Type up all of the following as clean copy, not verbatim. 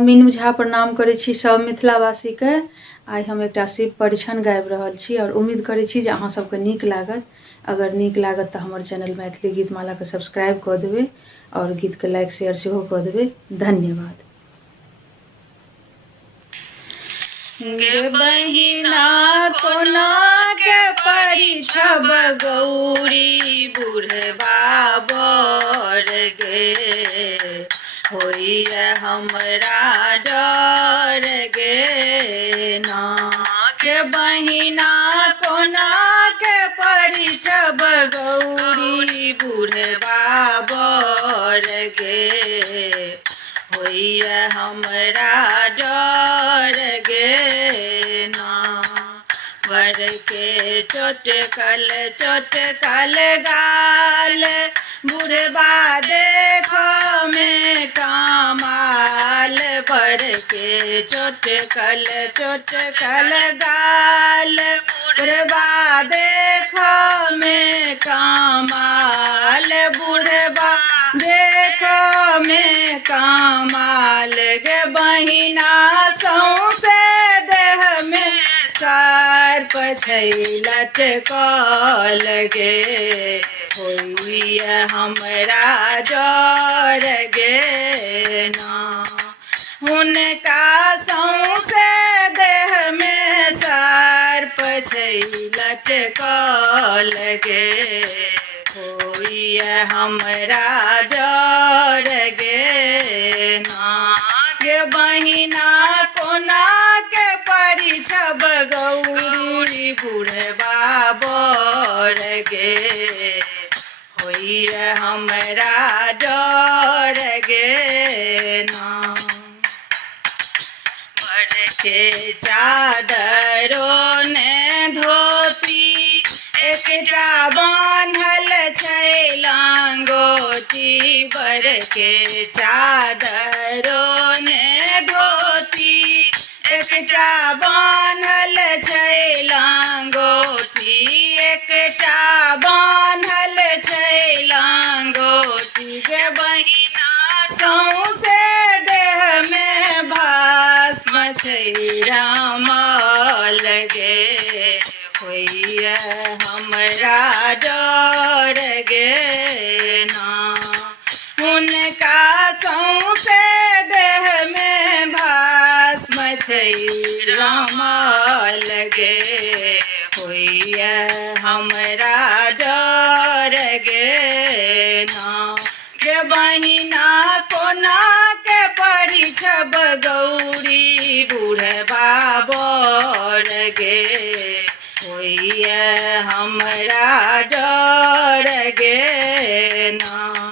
हम मीनू झा प्रणाम करै छी सब मिथिलावासी के। आइ हम एकटा शिव परिछन गाबि रहल छी और उम्मीद करै छी जे अहाँ सबके नीक लागत। अगर नीक लागत तऽ हमर चैनल मैथिली गीतमाला के सब्सक्राइब कऽ देबै और गीत के लाइक शेयर सेहो कऽ देबै। धन्यवाद। गे बहिना कोना के परिछब गौरी बुढ़बा बर गे, होइए हमरा डर गे ना। गे बहिना कोना के परिछब गौरी बुढ़बा बर गे, होइए हमरा डर गे ना। बर के चोटकल चोटकल गाल, बुढ़बा देखो में कमाल। बर के चोटकल चोटकल गाल, बुढ़बा देखो में कमाल। बुढ़बा देखो में कमाल। गे बहिना सौंसे देह में सर्प छै लटकल गे, होइए हमरा डर गे ना। हुनका सौंसे देह में सर्प छै लटकल गे, होइए हमरा डर गे ना। गे बहिना कोना के परिछब गौरी बुढ़बा बर गे, होइए हमरा डर गे ना। बर के चादरो ने धोती, एकटा बान्हल छै लांगोटी। बर के चादरो ने धोती, एकटा बान्हल छै लांगोटी। एकटा बान्हल छै लांगोटी। गे बहिना सौंसे देह में भस्म छै रामल गे, होइए हमरा डर गे ना। हुनका सौंसे देह में भस्म छै रामल गे, होइए हमरा डर गे ना। गे बहिना कोना के परिछब गौरी बुढ़बा बर गे, होइए हमरा डर गे ना।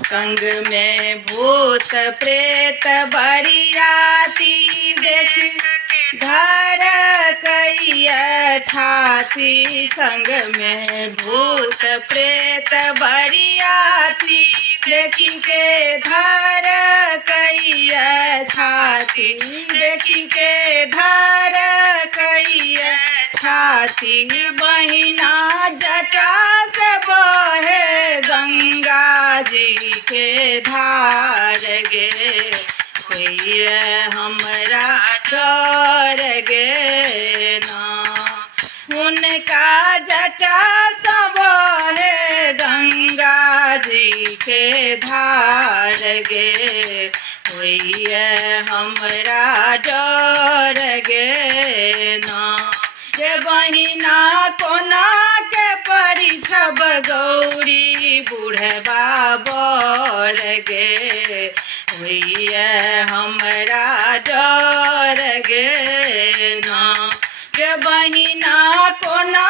संग में भूत प्रेत बरियाती, देख धर कैया छाती। संग में भूत प्रेत बरियाती, देखी के धर कैया छाती। देखी के धर कैया छाती। बहिना जटा से बहे गंगा जी के धार गे, होइए हमरा डर गे ना। हुनका जटा से बहे गंगा जी के धार गे, होइए हमरा डर गे ना। गे बहिना कोना के परिछब गौरी बुढ़बा बर गे, होइए हमरा डर गे ना। गे बहिना कोना